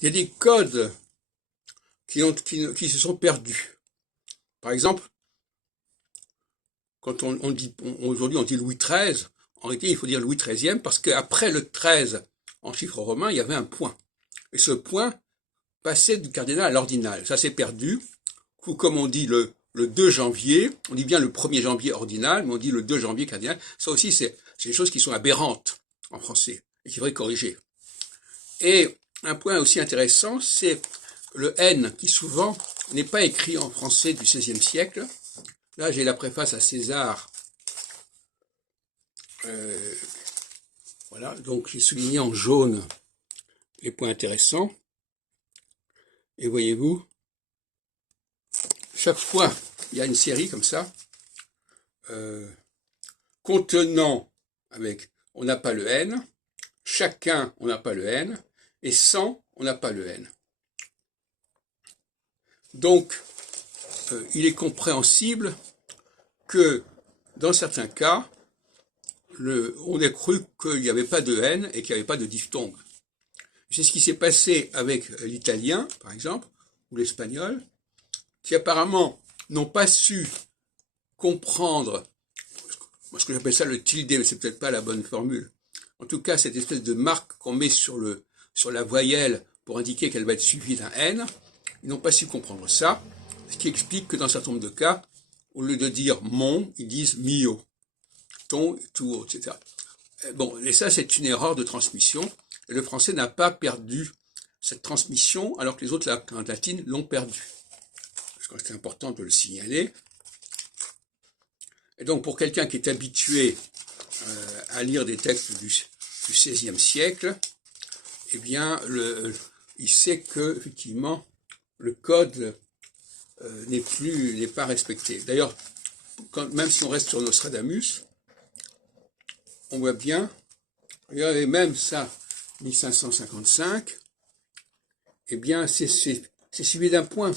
il y a des codes qui se sont perdus. Par exemple, quand aujourd'hui on dit Louis XIII, en réalité il faut dire Louis XIIIe parce qu'après le 13 en chiffre romain, il y avait un point. Et ce point passait du cardinal à l'ordinal. Ça s'est perdu. Comme on dit le 2 janvier, on dit bien le 1er janvier ordinal, mais on dit le 2 janvier cardinal. Ça aussi, c'est des choses qui sont aberrantes en français et qu'il faudrait corriger. Et un point aussi intéressant, c'est le N qui souvent n'est pas écrit en français du XVIe siècle. Là, j'ai la préface à César. Voilà, donc j'ai souligné en jaune les points intéressants. Et voyez-vous, chaque fois, il y a une série comme ça, contenant, avec, on n'a pas le N, chacun, on n'a pas le N, et sans, on n'a pas le N. Donc, il est compréhensible que, dans certains cas, on ait cru qu'il n'y avait pas de N et qu'il n'y avait pas de diphtongue. C'est ce qui s'est passé avec l'italien, par exemple, ou l'espagnol, qui apparemment n'ont pas su comprendre, moi ce que j'appelle ça le tilde, mais c'est peut-être pas la bonne formule. En tout cas, cette espèce de marque qu'on met sur la voyelle pour indiquer qu'elle va être suivie d'un N, ils n'ont pas su comprendre ça, ce qui explique que dans un certain nombre de cas, au lieu de dire mon, ils disent mio, ton, tuo, etc. Bon, et ça c'est une erreur de transmission, et le français n'a pas perdu cette transmission, alors que les autres langues latines l'ont perdu. Je crois que c'est important de le signaler. Et donc pour quelqu'un qui est habitué à lire des textes du XVIe siècle, eh bien, il sait que effectivement le code n'est pas respecté. D'ailleurs, même si on reste sur Nostradamus, on voit bien, regardez, même ça, 1555, eh bien, c'est suivi d'un point.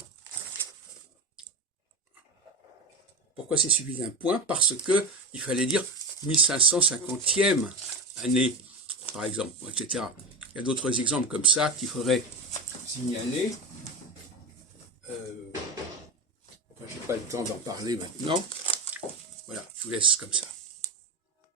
Pourquoi c'est suivi d'un point? Parce que il fallait dire 1550e année, par exemple, etc. Il y a d'autres exemples comme ça qu'il faudrait signaler. Enfin, je n'ai pas le temps d'en parler maintenant. Voilà, je vous laisse comme ça.